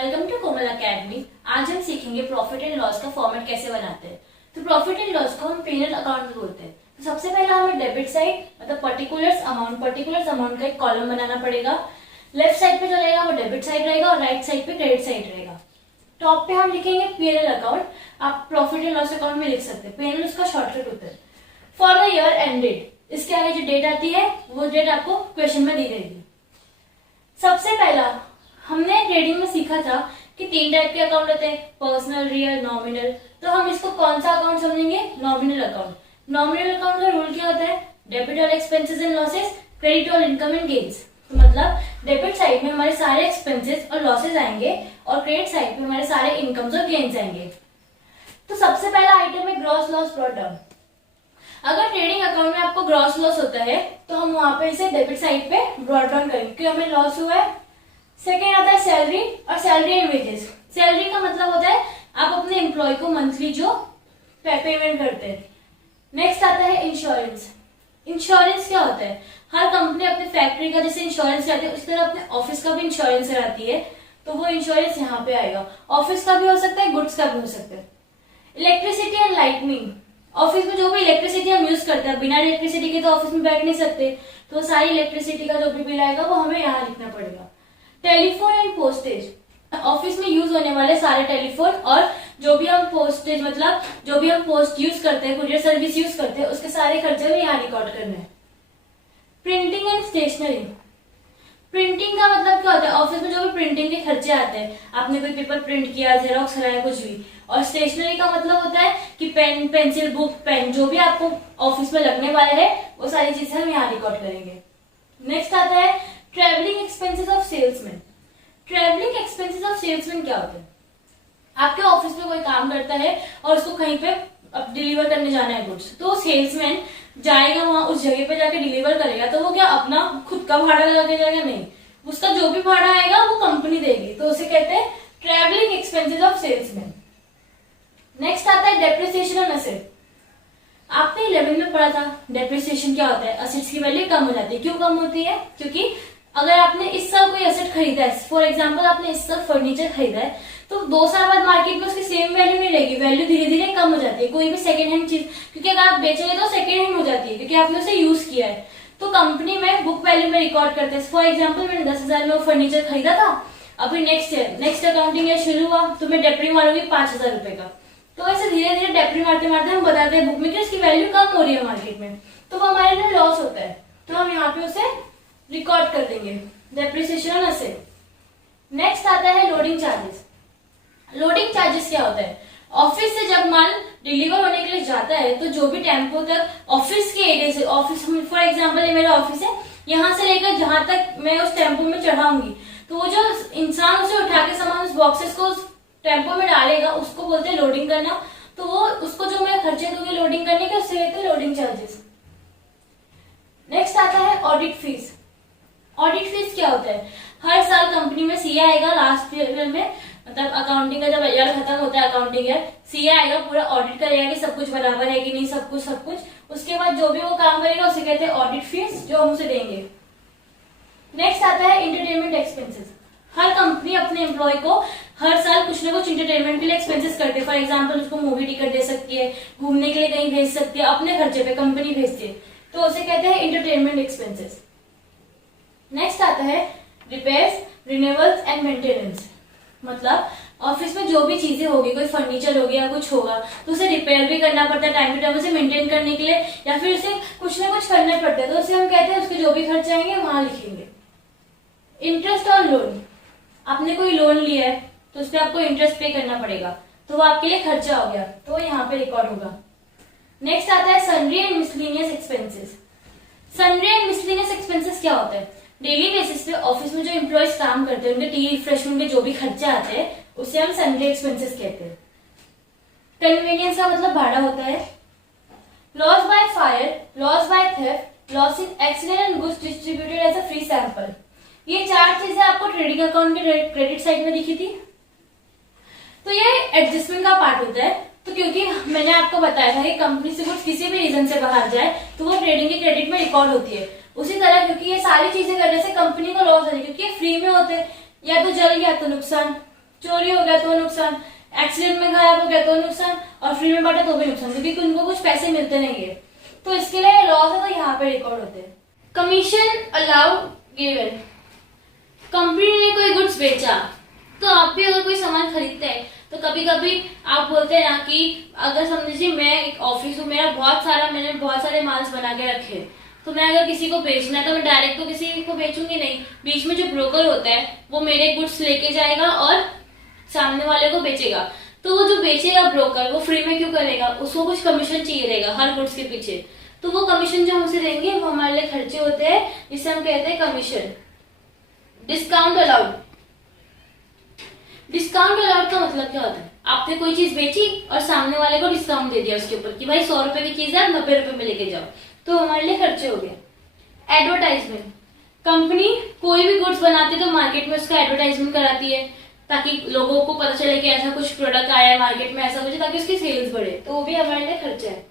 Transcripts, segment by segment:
Welcome to Komal academy. आज हम सीखेंगे प्रॉफिट एंड लॉस का फॉर्मेट कैसे बनाते हैं। तो प्रॉफिट एंड लॉस को हम P&L अकाउंट बोलते हैं। तो सबसे पहला हमें डेबिट साइड मतलब पर्टिकुलर्स अमाउंट का एक कॉलम बनाना पड़ेगा। लेफ्ट साइड पे जो रहेगा वो डेबिट साइड रहेगा और राइट साइड पे क्रेडिट साइड रहेगा। टॉप पे हम लिखेंगे P&L अकाउंट। आप प्रॉफिट एंड लॉस अकाउंट में लिख सकते हैं। P&L उसका शॉर्टकट होता है। फॉर द ईयर एंडेड, इसके आगे जो डेट आती है वो डेट आपको क्वेश्चन में दी जाएगी। सबसे पहला हमने ट्रेडिंग में सीखा था कि 3 टाइप के अकाउंट होते हैं, पर्सनल, रियल, नॉमिनल। तो हम इसको कौन सा अकाउंट समझेंगे? Nominal account. नॉमिनल अकाउंट का रूल क्या होता है? Debit all expenses and losses, credit all income and gains. तो मतलब डेबिट साइड में हमारे सारे एक्सपेंसेस और लॉसेस आएंगे और क्रेडिट साइड में हमारे सारे इनकम्स और गेन्स आएंगे। तो सबसे पहला आइटम है ग्रॉस लॉस ब्रॉट डाउन। अगर ट्रेडिंग अकाउंट में आपको ग्रॉस लॉस होता है तो हम वहां पे इसे डेबिट साइड पे ब्रॉट डाउन करेंगे क्योंकि हमें लॉस हुआ है। सेकेंड आता है सैलरी और सैलरी एंड वेजेस। सैलरी का मतलब होता है आप अपने एम्प्लॉय को मंथली जो पेमेंट करते हैं। नेक्स्ट आता है इंश्योरेंस। इंश्योरेंस क्या होता है? हर कंपनी अपने फैक्ट्री का जैसे इंश्योरेंस कराती है उस तरह अपने ऑफिस का भी इंश्योरेंस कराती है। तो वो इंश्योरेंस यहाँ पे आएगा। ऑफिस का भी हो सकता है, गुड्स का भी हो सकता है। इलेक्ट्रिसिटी एंड लाइटनिंग, ऑफिस में जो भी इलेक्ट्रिसिटी हम यूज करते हैं, बिना इलेक्ट्रिसिटी के तो ऑफिस में बैठ नहीं सकते, तो सारी इलेक्ट्रिसिटी का जो भी बिल आएगा वो हमें यहाँ लिखना पड़ेगा। टेलीफोन एंड पोस्टेज, ऑफिस में यूज होने वाले सारे टेलीफोन और जो भी हम पोस्टेज मतलब जो भी हम पोस्ट यूज करते हैं, कुरियर सर्विस यूज करते हैं, उसके सारे खर्चे भी यहाँ रिकॉर्ड करने हैं। प्रिंटिंग एंड स्टेशनरी, प्रिंटिंग का मतलब क्या होता है? ऑफिस में जो भी प्रिंटिंग के खर्चे आते हैं, आपने कोई पेपर प्रिंट किया, जेरोक्स कराया, कुछ भी। और स्टेशनरी का मतलब होता है कि पेन, पेंसिल, बुक, पेन जो भी आपको ऑफिस में लगने वाले हैं वो सारी चीजें हम यहाँ रिकॉर्ड करेंगे। नेक्स्ट आता है travelling expenses of salesman. Travelling expenses of salesman क्या होते हैं? आपके ऑफिस में कोई काम करता है और उसको कहीं पे डिलीवर करने जाना है गुड्स, तो सेल्समैन जाएगा वहां, उस जगह पे जाके डिलीवर करेगा। तो वो क्या अपना खुद का भाड़ा लगा के जाएगा? नहीं, उसका जो भी भाड़ा आएगा वो कंपनी देगी। तो उसे कहते हैं travelling expenses of salesman. Next आता है डेप्रिसिएशन ऑन असेट। आपने 11 में पढ़ा था डेप्रिसिएशन क्या होता है? असेट्स की वैल्यू कम हो जाती है। क्यों कम होती है? क्योंकि अगर आपने इस साल कोई असेट खरीदा है, फॉर एग्जाम्पल आपने इस साल फर्नीचर खरीदा है, तो 2 साल बाद मार्केट में उसकी सेम वैल्यू नहीं रहेगी, वैल्यू धीरे धीरे कम हो जाती है। कोई भी सेकंड हैंड चीज, क्योंकि अगर आप बेचेंगे तो सेकंड हैंड हो जाती है क्योंकि आपने उसे यूज किया है। तो कंपनी में बुक वैल्यू में रिकॉर्ड करते हैं। फॉर एग्जाम्पल मैंने 10,000 में वो फर्नीचर खरीदा था, अभी नेक्स्ट अकाउंटिंग ईयर शुरू हुआ तो मैं डेप्री मारूंगी 5,000 रुपए का। तो ऐसे धीरे धीरे डेप्री मारते मारते हम बताते हैं बुक में कि उसकी वैल्यू कम हो रही है मार्केट में, तो वो हमारे लिए लॉस होता है। तो हम यहाँ पे उसे रिकॉर्ड कर देंगे डेप्रिसिएशन ऑन असेट। नेक्स्ट आता है लोडिंग चार्जेस। लोडिंग चार्जेस क्या होता है? ऑफिस से जब माल डिलीवर होने के लिए जाता है तो जो भी टेम्पो तक ऑफिस के एरिया से, ऑफिस फॉर एग्जांपल ये मेरा ऑफिस है, यहाँ से लेकर जहां तक मैं उस टेम्पो में चढ़ाऊंगी, तो वो जो इंसान उसे उठा के सामान उस बॉक्सेस को उस टेम्पो में डालेगा उसको बोलते हैं लोडिंग करना। तो वो उसको जो मैं खर्चे दूंगी लोडिंग करने के उससे कहते हैं लोडिंग चार्जेस। नेक्स्ट आता है ऑडिट फीस। ऑडिट फीस क्या होता है? हर साल कंपनी में सीए आएगा लास्ट ईयर में, मतलब अकाउंटिंग का जब ईयर खत्म होता है अकाउंटिंग ईयर, सीए आएगा, पूरा ऑडिट करेगा कि सब कुछ बराबर है कि नहीं, सब कुछ। उसके बाद जो भी वो काम करेगा उसे कहते हैं ऑडिट फीस, जो हम उसे देंगे। नेक्स्ट आता है एंटरटेनमेंट एक्सपेंसेस। हर कंपनी अपने एम्प्लॉय को हर साल कुछ ना कुछ एंटरटेनमेंट के लिए एक्सपेंसेस करते हैं। फॉर एग्जांपल उसको मूवी टिकट दे सकती है, घूमने के लिए कहीं भेज सकती है, अपने खर्चे पे कंपनी भेजती है, तो उसे कहते हैं एंटरटेनमेंट एक्सपेंसेस। नेक्स्ट आता है रिपेयर्स, रिन्यूअल्स एंड मेंटेनेंस। मतलब ऑफिस में जो भी चीजें होगी, कोई फर्नीचर हो गया, कुछ होगा, तो उसे रिपेयर भी करना पड़ता है टाइम टू टाइम, उसे मेंटेन करने के लिए, या फिर उसे कुछ ना कुछ करना पड़ता है, तो उसे हम कहते हैं उसके जो भी खर्चे आएंगे वहां लिखेंगे। इंटरेस्ट और लोन, आपने कोई लोन लिया है तो उस पर आपको इंटरेस्ट पे करना पड़ेगा, तो वो आपके लिए खर्चा हो गया, तो यहाँ पे रिकॉर्ड होगा। नेक्स्ट आता है sundry and miscellaneous expenses. Sundry and miscellaneous expenses क्या होता है? डेली बेसिस पे ऑफिस में जो एम्प्लॉयज काम करते हैं उनके टी रिफ्रेशमेंट के जो भी खर्चे आते हैं उसे हम सन्ड्री एक्सपेंसेस कहते हैं। कन्वीनियंस का मतलब भाड़ा होता है। Loss by fire, loss by theft, loss in accident and goods distributed as a free sample. ये 4 चीजें आपको ट्रेडिंग अकाउंट के क्रेडिट साइड में दिखी थी। तो ये एडजस्टमेंट का पार्ट होता है। तो क्योंकि मैंने आपको बताया था कि कंपनी से कुछ किसी भी रीजन से बाहर जाए तो वो ट्रेडिंग के क्रेडिट में रिकॉर्ड होती है। उसी तरह क्योंकि ये सारी चीजें करने से कंपनी को लॉस हो जाए, क्योंकि ये फ्री में होते हैं, या तो जल या तो नुकसान, चोरी हो गया तो नुकसान, एक्सीडेंट में गायब हो गया तो नुकसान, और फ्री में बांटा तो भी नुकसान, क्योंकि उनको कुछ पैसे मिलते नहीं है। तो इसके लिए लॉस है तो यहाँ पे रिकॉर्ड होते हैं। कमीशन अलाउड गिवन, कंपनी ने कोई गुड्स बेचा, तो आप भी अगर कोई सामान खरीदते हैं तो कभी कभी आप बोलते हैं ना कि अगर समझ लीजिए मैं एक ऑफिस हूँ, मैंने बहुत सारे माल्स बना के रखे, तो मैं अगर किसी को बेचना है तो मैं डायरेक्ट तो किसी को बेचूंगी नहीं, बीच में जो ब्रोकर होता है वो मेरे गुड्स लेके जाएगा और सामने वाले को बेचेगा। तो वो जो बेचेगा ब्रोकर, वो फ्री में क्यों करेगा, उसको कुछ कमीशन चाहिए रहेगा हर गुड्स के पीछे। तो वो कमीशन जो हम उसे देंगे वो हमारे लिए खर्चे होते हैं, जिसे हम कहते हैं commission. Discount allowed, discount allowed का मतलब क्या होता है, आपने कोई चीज बेची और सामने वाले को डिस्काउंट दे दिया उसके ऊपर कि भाई 100 रुपए की चीज है, 90 रुपए में लेके जाओ, तो हमारे लिए खर्चे हो गए। एडवर्टाइजमेंट, कंपनी कोई भी गुड्स बनाती है तो मार्केट में उसका एडवर्टाइजमेंट कराती है ताकि लोगों को पता चले कि ऐसा कुछ प्रोडक्ट आया है मार्केट में, ऐसा कुछ, ताकि उसकी सेल्स बढ़े, तो वो भी हमारे लिए खर्चा है।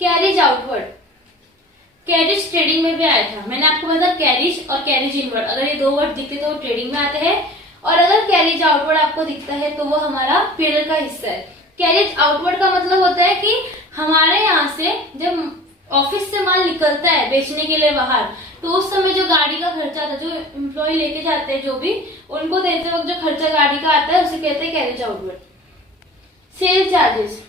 कैरिज आउटवर्ड, कैरिज ट्रेडिंग में भी आया था, मैंने आपको बताया कैरिज और कैरिज इनवर्ड, अगर ये दो वर्ड दिखते तो वो ट्रेडिंग में आते हैं, और अगर कैरिज आउटवर्ड आपको दिखता है तो वो हमारा पेरोल का हिस्सा है। कैरिज आउटवर्ड का मतलब होता है कि हमारे यहाँ से जब ऑफिस से माल निकलता है बेचने के लिए बाहर, तो उस समय जो गाड़ी का खर्चा था, जो एम्प्लॉय लेके जाते हैं, जो भी उनको देते वक्त जो खर्चा गाड़ी का आता है उसे कहते हैं carriage outward. Sale charges,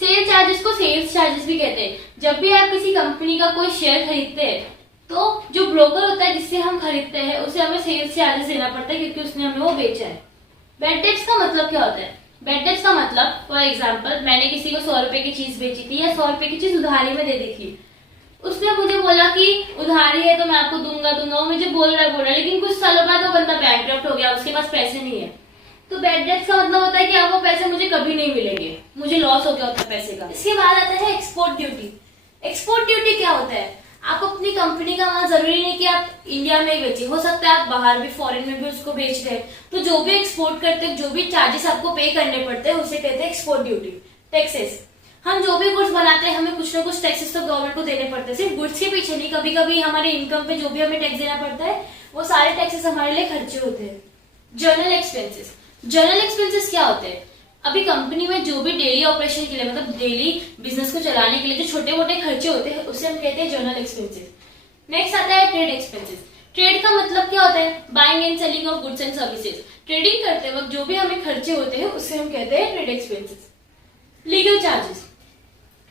sale charges को सेल्स चार्जेस भी कहते हैं। जब भी आप किसी कंपनी का कोई शेयर खरीदते हैं तो जो ब्रोकर होता है जिससे हम खरीदते हैं उसे हमें सेल्स चार्जेस देना पड़ता है, क्योंकि उसने हमें वो बेचा है। बैड डेट्स का मतलब क्या होता है, बैड डेट्स का मतलब फॉर एग्जाम्पल मैंने किसी को 100 रुपए की चीज बेची थी या 100 रुपए की चीज उधारी में दे दी थी, उसने मुझे बोला कि उधारी है तो मैं आपको दूंगा, वो मुझे बोल रहा है, लेकिन कुछ सालों बाद वो बंदा बैंकरप्ट हो गया, उसके पास पैसे नहीं है, तो बैड डेट्स का मतलब होता है कि अब वो पैसे मुझे कभी नहीं मिलेंगे, मुझे लॉस हो गया होता है पैसे का। इसके बाद आता है एक्सपोर्ट ड्यूटी। एक्सपोर्ट ड्यूटी क्या होता है, आप अपनी कंपनी का माल जरूरी नहीं कि आप इंडिया में ही बेचे, हो सकता है आप बाहर भी फॉरेन में भी उसको बेच रहे, तो जो भी एक्सपोर्ट करते हैं, जो भी चार्जेस आपको पे करने पड़ते हैं उसे कहते हैं एक्सपोर्ट ड्यूटी। टैक्सेस, हम जो भी गुड्स बनाते हैं हमें कुछ ना कुछ टैक्सेस तो गवर्नमेंट को देने पड़ते हैं, सिर्फ गुड्स के पीछे नहीं, कभी कभी हमारे इनकम पे जो भी हमें टैक्स देना पड़ता है वो सारे टैक्सेस हमारे लिए खर्चे होते हैं। जर्नल एक्सपेंसेस, जर्नल एक्सपेंसेस क्या होते हैं, अभी कंपनी में जो भी डेली ऑपरेशन के लिए, मतलब डेली बिजनेस को चलाने के लिए जो छोटे मोटे खर्चे होते हैं उसे हम कहते हैं जर्नल एक्सपेंसेस। नेक्स्ट आता है ट्रेड एक्सपेंसेस। ट्रेड का मतलब क्या होता है, buying and selling of goods and services. Trading करते वक्त जो भी हमें खर्चे होते हैं उसे हम कहते हैं trade expenses. Legal charges,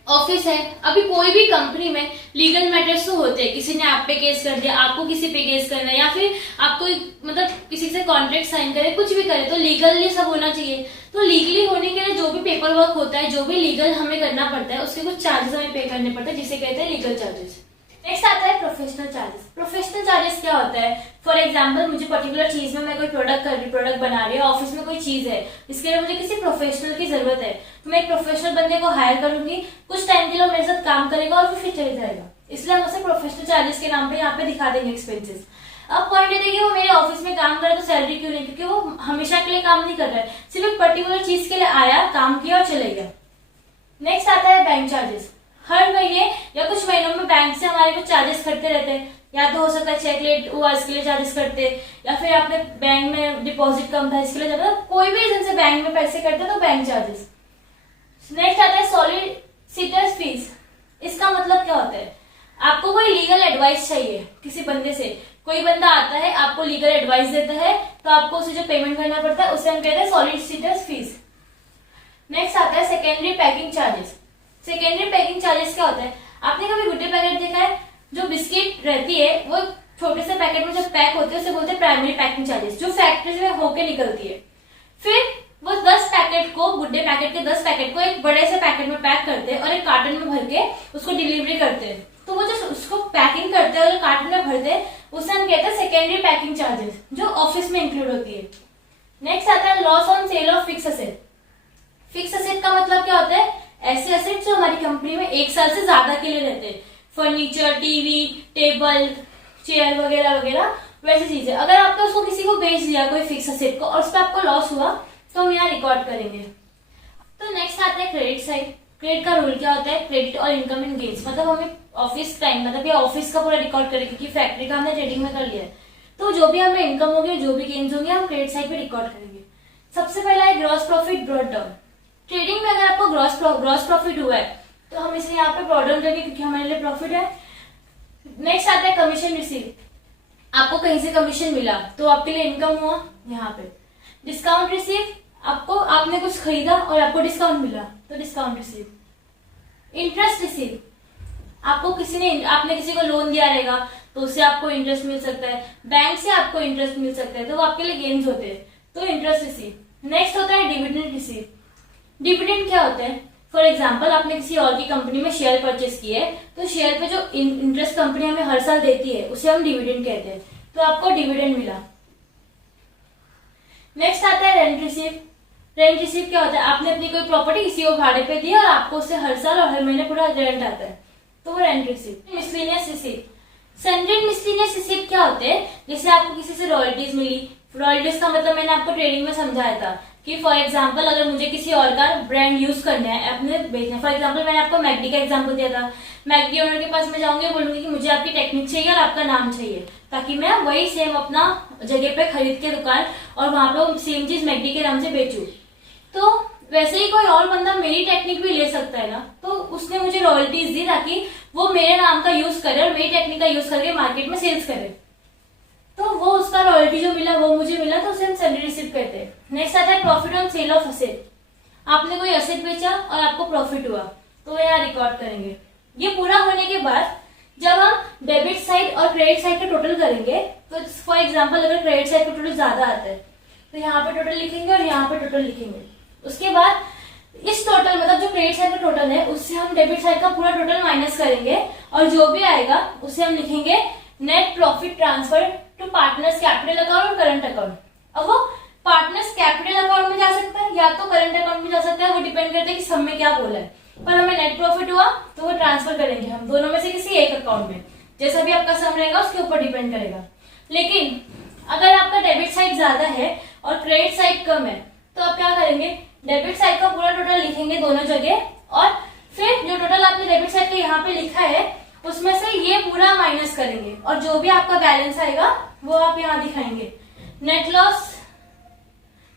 office है, अभी कोई भी कंपनी में लीगल मैटर्स तो होते हैं, किसी ने आप पे केस कर दिया, आपको किसी पे केस करना है, या फिर आपको मतलब किसी से कॉन्ट्रैक्ट साइन करे, कुछ भी करे, तो लीगली सब होना चाहिए। तो लीगली होने के लिए जो भी पेपर वर्क होता है, जो भी लीगल हमें करना पड़ता है, उसके कुछ चार्जेस हमें पे करने पड़ते हैं, जिसे कहते हैं लीगल चार्जेस। नेक्स्ट आता है प्रोफेशनल चार्जेस। प्रोफेशनल चार्जेस क्या होता है, फॉर एग्जांपल मुझे पर्टिकुलर चीज में मैं कोई प्रोडक्ट बना रही हूँ, ऑफिस में कोई चीज है, इसके लिए मुझे किसी प्रोफेशनल की जरूरत है, तो मैं एक प्रोफेशनल बंदे को हायर करूंगी, कुछ टाइम के लिए मेरे साथ काम करेगा और फिर चले जाएगा, इसलिए हम उसे प्रोफेशनल चार्जेस के नाम पे यहाँ पे दिखा देंगे एक्सपेंसेस। अब पॉइंट ये देखिए, वो मेरे ऑफिस में काम करे तो सैलरी क्यों नहीं, क्योंकि वो हमेशा के लिए काम नहीं कर रहा है, सिर्फ एक पर्टिकुलर चीज के लिए आया, काम किया और चले गया। नेक्स्ट आता है बैंक चार्जेस। हर महीने या कुछ महीनों में बैंक से हमारे कुछ चार्जेस करते रहते हैं, या तो हो सकता है चेक लेट हुआ इसके लिए चार्जेस करते, या फिर आपने बैंक में डिपॉजिट कम था इसके लिए, मतलब कोई भी रीजन से बैंक में पैसे करते तो बैंक चार्जेस। नेक्स्ट आता है सॉलिसिटर्स फीस। इसका मतलब क्या होता है, आपको कोई लीगल एडवाइस चाहिए किसी बंदे से, कोई बंदा आता है आपको लीगल एडवाइस देता है, तो आपको उसे जो पेमेंट करना पड़ता है उसे हम कहते हैं सॉलिसिटर्स फीस। नेक्स्ट आता है secondary packing charges. Secondary packing charges क्या होता है, आपने कभी गुड्डे पैकेट देखा है, जो बिस्किट रहती है वो छोटे से पैकेट में जब पैक होते हैं उसे बोलते हैं प्राइमरी पैकिंग चार्जेस, जो फैक्ट्री में होके निकलती है, फिर वो 10 पैकेट को, गुड्डे पैकेट के 10 पैकेट को एक बड़े से पैकेट में पैक करते हैं और एक कार्टन में भर के उसको डिलीवरी करते हैं, तो वो जो उसको पैकिंग करते हैं और कार्टन में भरते हैं उसे हम कहते हैं सेकेंडरी पैकिंग चार्जेस, जो ऑफिस में इंक्लूड होती है। नेक्स्ट आता है loss on sale of fix asset. Fix asset का मतलब क्या होता है, ऐसे असेट जो हमारी कंपनी में 1 साल से ज्यादा के लिए रहते हैं, फर्नीचर, टीवी, टेबल, चेयर वगैरह वगैरह, वैसी चीजें। अगर आपने उसको किसी को बेच दिया कोई फिक्स असेट को और उस पर आपको लॉस हुआ तो हम यहाँ रिकॉर्ड करेंगे। तो नेक्स्ट आता है क्रेडिट साइड। क्रेडिट का रूल क्या होता है, क्रेडिट और इनकम इन गेन्स, मतलब हमें ऑफिस टाइम, मतलब ये ऑफिस का पूरा रिकॉर्ड करेंगे क्योंकि फैक्ट्री का हमने ट्रेडिंग में कर लिया है, तो जो भी हमें इनकम होगी, जो भी गेन्स होंगे हम क्रेडिट साइड पे रिकॉर्ड करेंगे। सबसे पहला है gross profit brought down. Trading में अगर आपको ग्रॉस प्रॉफिट हुआ है तो हम इसे यहाँ पे ब्रॉट डाउन करेंगे क्योंकि हमारे लिए प्रॉफिट है। नेक्स्ट आता है कमीशन रिसीव। आपको कहीं से कमीशन मिला तो आपके लिए इनकम हुआ यहाँ पे। डिस्काउंट रिसीव, आपने कुछ खरीदा और आपको डिस्काउंट मिला तो डिस्काउंट रिसीव। इंटरेस्ट रिसीव, आपने किसी को लोन दिया रहेगा तो उससे आपको इंटरेस्ट मिल सकता है, बैंक से आपको इंटरेस्ट मिल सकता है, तो वो आपके लिए गेन्स होते हैं, तो इंटरेस्ट रिसीव। नेक्स्ट होता है डिविडेंड रिसीव। डिविडेंड क्या होता है? फॉर एग्जाम्पल आपने किसी और की कंपनी में शेयर परचेस किए तो शेयर पे जो इंटरेस्ट कंपनी हमें हर साल देती है उसे हम डिविडेंड कहते हैं, तो आपको डिविडेंड मिला। नेक्स्ट आता है रेंट रिसीव। रेंट रिसीव क्या होता है? आपने अपनी कोई प्रॉपर्टी किसी को भाड़े पे दी और आपको उससे हर साल और हर महीने पूरा रेंट आता है, तो वो rent receive. Miscellaneous receive. Sundry miscellaneous receive क्या होते हैं? जैसे आपको किसी से रॉयल्टीज मिली। रॉयल्टीज का मतलब मैंने आपको ट्रेडिंग में समझाया था कि फॉर एग्जांपल अगर मुझे किसी और का ब्रांड यूज करना है, अपने बेचना, फॉर एग्जांपल मैंने आपको मैकडी का एग्जांपल दिया था। मैकडी ओनर के पास मैं जाऊंगी, बोलूंगी कि मुझे आपकी टेक्निक चाहिए और आपका नाम चाहिए, ताकि मैं वही सेम अपना जगह पे खरीद के दुकान और वहां पे सेम चीज मैकडी के नाम से बेचूं। तो वैसे ही कोई और बंदा मेरी टेक्निक भी ले सकता है ना, तो उसने मुझे रॉयल्टीज दी ताकि वो मेरे नाम का यूज करे और मेरी टेक्निक का यूज करके मार्केट में सेल्स करे, तो वो उसका रॉयल्टी जो मिला वो मुझे मिला, तो उसे हम सैलरी रिसीव कहते हैं। नेक्स्ट आता है profit on sale of asset. आपने कोई असेट बेचा और आपको प्रॉफिट हुआ तो यहाँ रिकॉर्ड करेंगे। ये पूरा होने के बाद जब हम डेबिट साइड और क्रेडिट साइड का टोटल करेंगे, तो फॉर एग्जांपल अगर क्रेडिट साइड का टोटल ज्यादा आता है तो यहाँ पे टोटल लिखेंगे और यहाँ पे टोटल लिखेंगे। उसके बाद इस टोटल मतलब जो क्रेडिट साइड का टोटल है उससे हम डेबिट साइड का पूरा टोटल माइनस करेंगे और जो भी आएगा उसे हम लिखेंगे net profit transfer to partners capital account और करंट अकाउंट। अब वो पार्टनर्स कैपिटल अकाउंट में जा सकता है या तो करंट अकाउंट में जा सकता है, वो डिपेंड करता है कि सब में क्या बोला है। पर हमें नेट प्रॉफिट हुआ तो वो ट्रांसफर करेंगे हम दोनों में से किसी एक अकाउंट में, जैसा भी आपका सम रहेगा उसके ऊपर डिपेंड करेगा। लेकिन अगर आपका डेबिट साइड ज्यादा है और क्रेडिट साइड कम है तो आप क्या करेंगे? डेबिट साइड का पूरा टोटल लिखेंगे दोनों जगह और फिर जो टोटल आपने डेबिट साइड का यहाँ पे लिखा है उसमें से ये पूरा माइनस करेंगे और जो भी आपका बैलेंस आएगा वो आप यहाँ दिखाएंगे। Net loss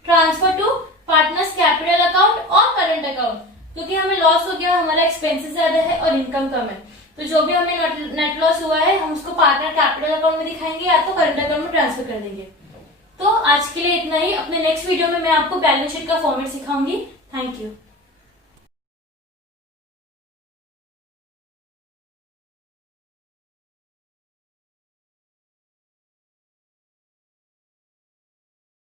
transfer to partners capital account और करंट अकाउंट, क्योंकि हमें लॉस हो गया, हमारा एक्सपेंसेस ज्यादा है और इनकम कम है, तो जो भी हमें नेट लॉस हुआ है हम उसको पार्टनर कैपिटल अकाउंट में दिखाएंगे या तो करंट अकाउंट में ट्रांसफर कर देंगे। तो आज के लिए इतना ही। अपने नेक्स्ट वीडियो में मैं आपको बैलेंस शीट का फॉर्मेट सिखाऊंगी। Thank you.